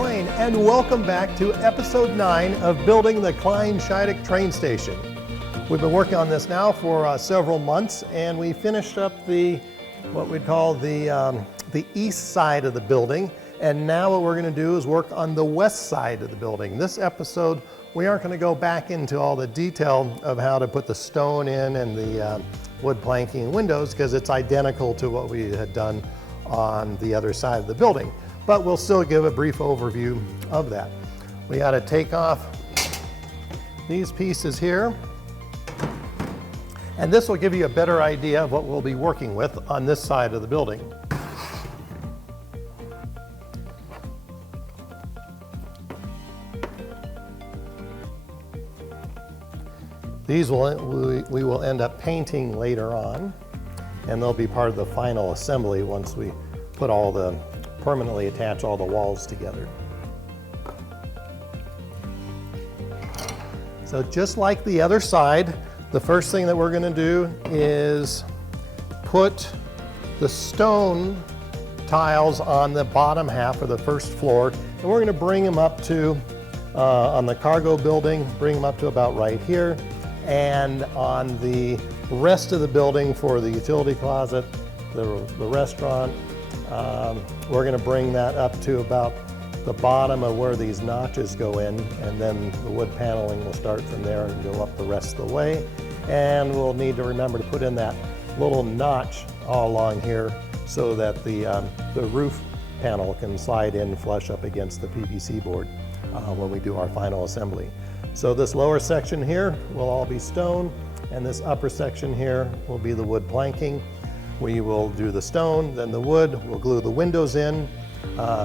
Kleine, and welcome back to episode 9 of building the Kleine Scheidegg train station. We've been working on this now for several months, and we finished up what we'd call the east side of the building, and now what we're going to do is work on the west side of the building. This episode, we aren't going to go back into all the detail of how to put the stone in and the wood planking and windows, because it's identical to what we had done on the other side of the building. But we'll still give a brief overview of that. We got to take off these pieces here, and this will give you a better idea of what we'll be working with on this side of the building. These we will end up painting later on, and they'll be part of the final assembly once we permanently attach all the walls together. So just like the other side, the first thing that we're going to do is put the stone tiles on the bottom half of the first floor, and we're going to bring them up to, on the cargo building, bring them up to about right here, and on the rest of the building for the utility closet, the restaurant, we're going to bring that up to about the bottom of where these notches go in, and then the wood paneling will start from there and go up the rest of the way. And we'll need to remember to put in that little notch all along here so that the roof panel can slide in flush up against the PVC board when we do our final assembly. So this lower section here will all be stone, and this upper section here will be the wood planking. We will do the stone, then the wood, we'll glue the windows in,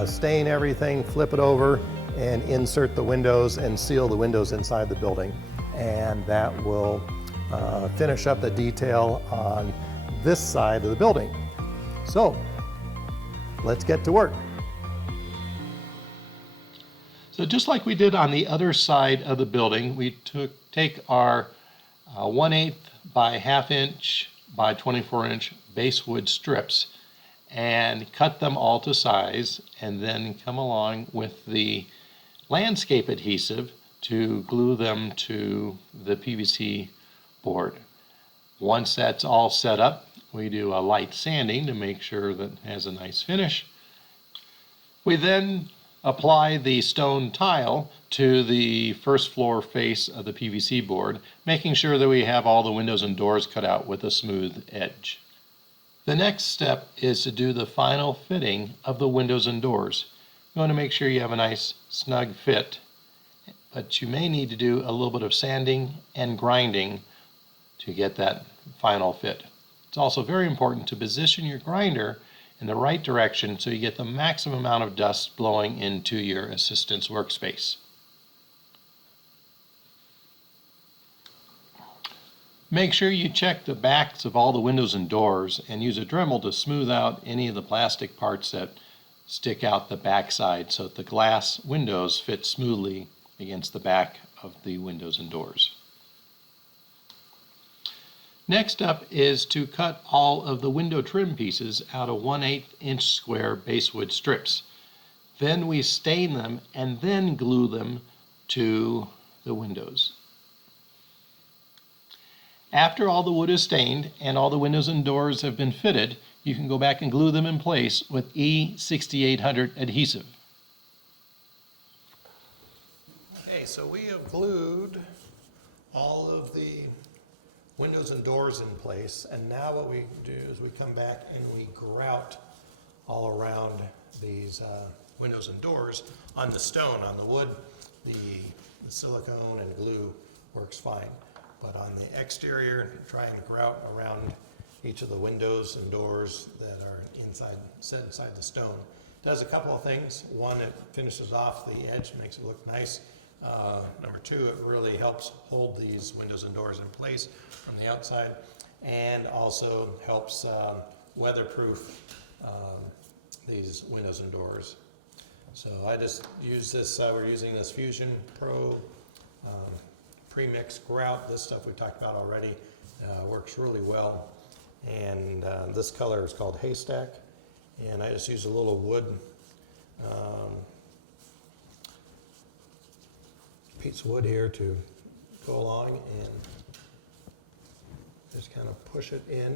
stain everything, flip it over, and insert the windows and seal the windows inside the building. And that will finish up the detail on this side of the building. So, let's get to work. So just like we did on the other side of the building, we take our 1/8 by 1/2 inch by 24 inch base wood strips and cut them all to size, and then come along with the landscape adhesive to glue them to the PVC board. Once that's all set up, we do a light sanding to make sure that it has a nice finish. We then apply the stone tile to the first floor face of the PVC board, making sure that we have all the windows and doors cut out with a smooth edge. The next step is to do the final fitting of the windows and doors. You want to make sure you have a nice snug fit, but you may need to do a little bit of sanding and grinding to get that final fit. It's also very important to position your grinder in the right direction so you get the maximum amount of dust blowing into your assistant's workspace. Make sure you check the backs of all the windows and doors and use a Dremel to smooth out any of the plastic parts that stick out the back side so that the glass windows fit smoothly against the back of the windows and doors. Next up is to cut all of the window trim pieces out of 1/8 inch square basewood strips. Then we stain them and then glue them to the windows. After all the wood is stained and all the windows and doors have been fitted, you can go back and glue them in place with E6800 adhesive. Okay, so we have glued all of the windows and doors in place, and now what we do is we come back and we grout all around these windows and doors on the stone. On the wood, the silicone and glue works fine, but on the exterior, try and grout around each of the windows and doors that are set inside the stone. It does a couple of things. One, it finishes off the edge, makes it look nice. Number two, it really helps hold these windows and doors in place from the outside, and also helps weatherproof these windows and doors. So I just use this, we're using this Fusion Pro pre-mixed grout. This stuff we talked about already works really well, and this color is called Haystack, and I just use a little wood piece of wood here to go along and just kind of push it in.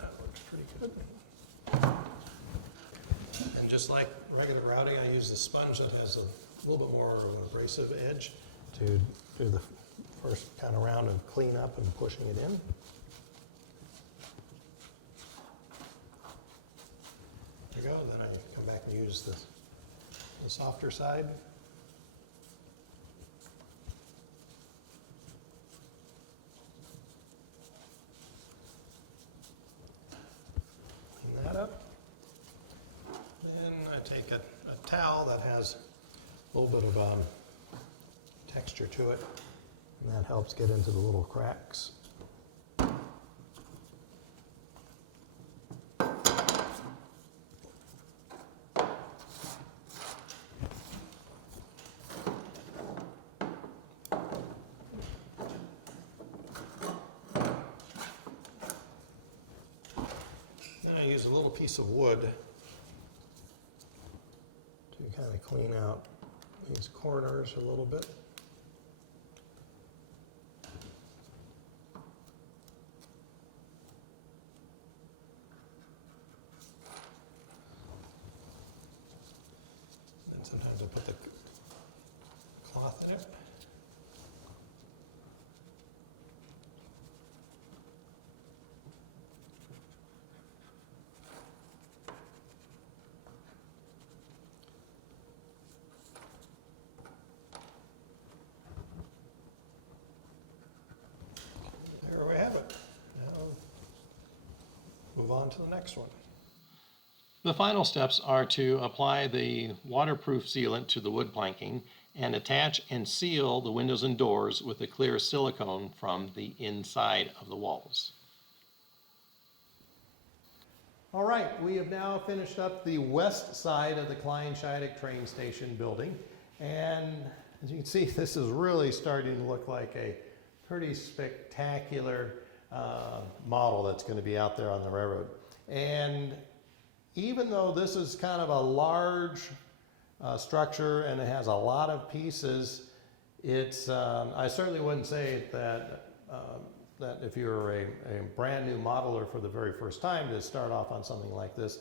That looks pretty good. And just like regular routing, I use the sponge that has a little bit more of an abrasive edge to do the first kind of round of clean up and pushing it in. There you go. Then I come back and use the softer side. Clean that up. Then I take a towel that has a little bit of texture to it, and that helps get into the little cracks. I use a little piece of wood to kind of clean out these corners a little bit. And sometimes I put the cloth in it. There we have it. Now move on to the next one. The final steps are to apply the waterproof sealant to the wood planking and attach and seal the windows and doors with the clear silicone from the inside of the walls. All right, we have now finished up the west side of the Kleine Scheidegg train station building, and as you can see, this is really starting to look like a pretty spectacular model that's going to be out there on the railroad. And even though this is kind of a large structure and it has a lot of pieces, it's I certainly wouldn't say that that if you're a brand new modeler for the very first time to start off on something like this.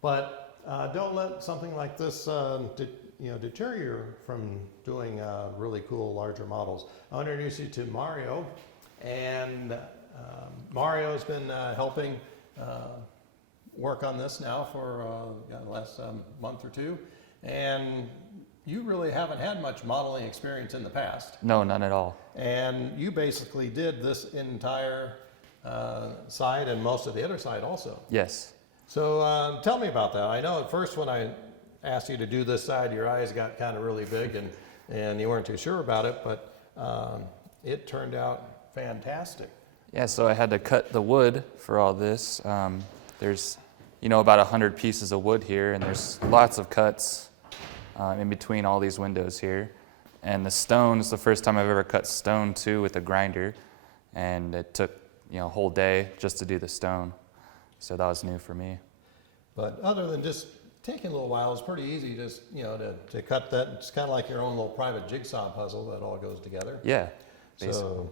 But don't let something like this deter you from doing really cool larger models. I'll introduce you to Mario, and Mario's been helping work on this now for the last month or two, and you really haven't had much modeling experience in the past. No, none at all. And you basically did this entire side and most of the other side also. Yes. So tell me about that. I know at first when I asked you to do this side, your eyes got kind of really big and you weren't too sure about it, but it turned out fantastic. Yeah, so I had to cut the wood for all this. There's, about 100 pieces of wood here, and there's lots of cuts in between all these windows here. And the stone is the first time I've ever cut stone too with a grinder, and it took a whole day just to do the stone. So that was new for me. But other than just taking a little while, it's pretty easy just to cut that. It's kind of like your own little private jigsaw puzzle that all goes together. Yeah, basically.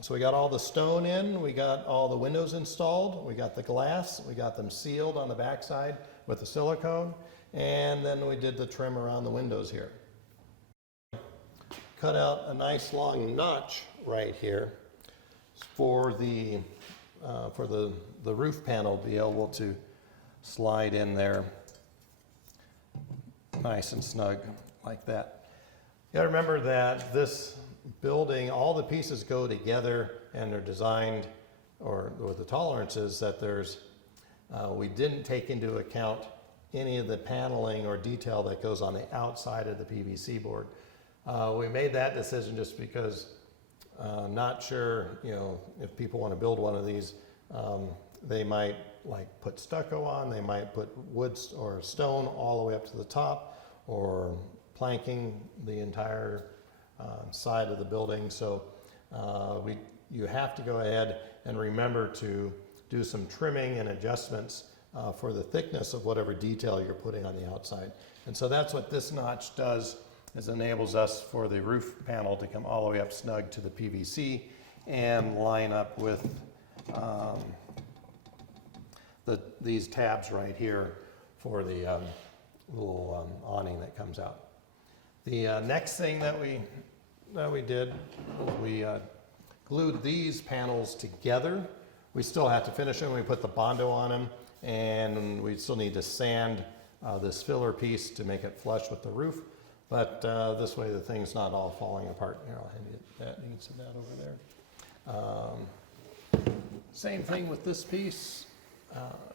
So we got all the stone in, we got all the windows installed, we got the glass, we got them sealed on the backside with the silicone, and then we did the trim around the windows here. Cut out a nice long notch right here for the roof panel to be able to slide in there nice and snug like that. You gotta remember that this building, all the pieces go together and they're designed, or with the tolerances that there's, we didn't take into account any of the paneling or detail that goes on the outside of the PVC board. We made that decision just because I'm not sure, if people want to build one of these, they might put stucco on, they might put wood or stone all the way up to the top, or planking the entire side of the building. So you have to go ahead and remember to do some trimming and adjustments for the thickness of whatever detail you're putting on the outside. And so that's what this notch does, is enables us for the roof panel to come all the way up snug to the PVC and line up with these tabs right here for the little awning that comes out. The next thing that we did was we glued these panels together. We still have to finish them. We put the Bondo on them, and we still need to sand this filler piece to make it flush with the roof. But this way the thing's not all falling apart. Here, I'll hand you that. You can see that over there. Same thing with this piece.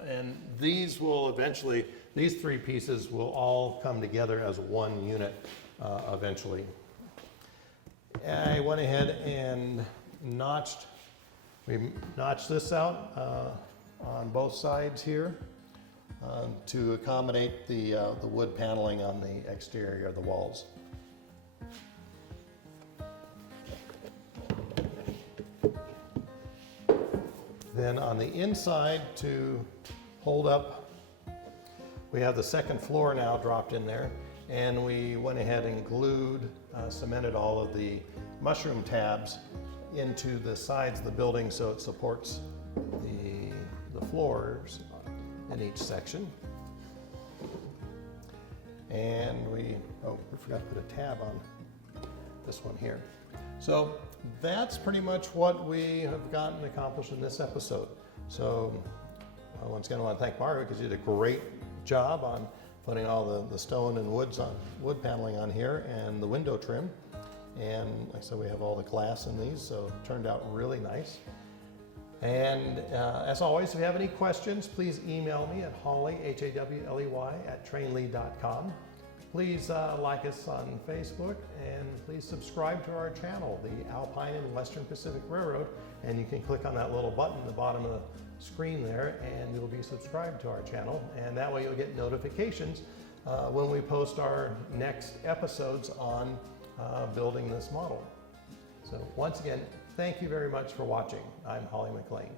And these will eventually, these three pieces will all come together as one unit eventually. I went ahead and we notched this out on both sides here to accommodate the wood paneling on the exterior of the walls. Then on the inside, to hold up, we have the second floor now dropped in there, and we went ahead and glued, cemented all of the mushroom tabs into the sides of the building so it supports the floors in each section. And we forgot to put a tab on this one here. So that's pretty much what we have gotten accomplished in this episode. So once again, I want to thank Margaret, because you did a great job on putting all the stone and wood paneling on here, and the window trim. And like I said, we have all the glass in these, so it turned out really nice. And as always, if you have any questions, please email me at Hawley, Hawley, @trainli.com. Please like us on Facebook, and please subscribe to our channel, the Alpine and Western Pacific Railroad. And you can click on that little button at the bottom of the screen there, and you'll be subscribed to our channel. And that way you'll get notifications when we post our next episodes on building this model. So once again, thank you very much for watching. I'm Hawley McLean.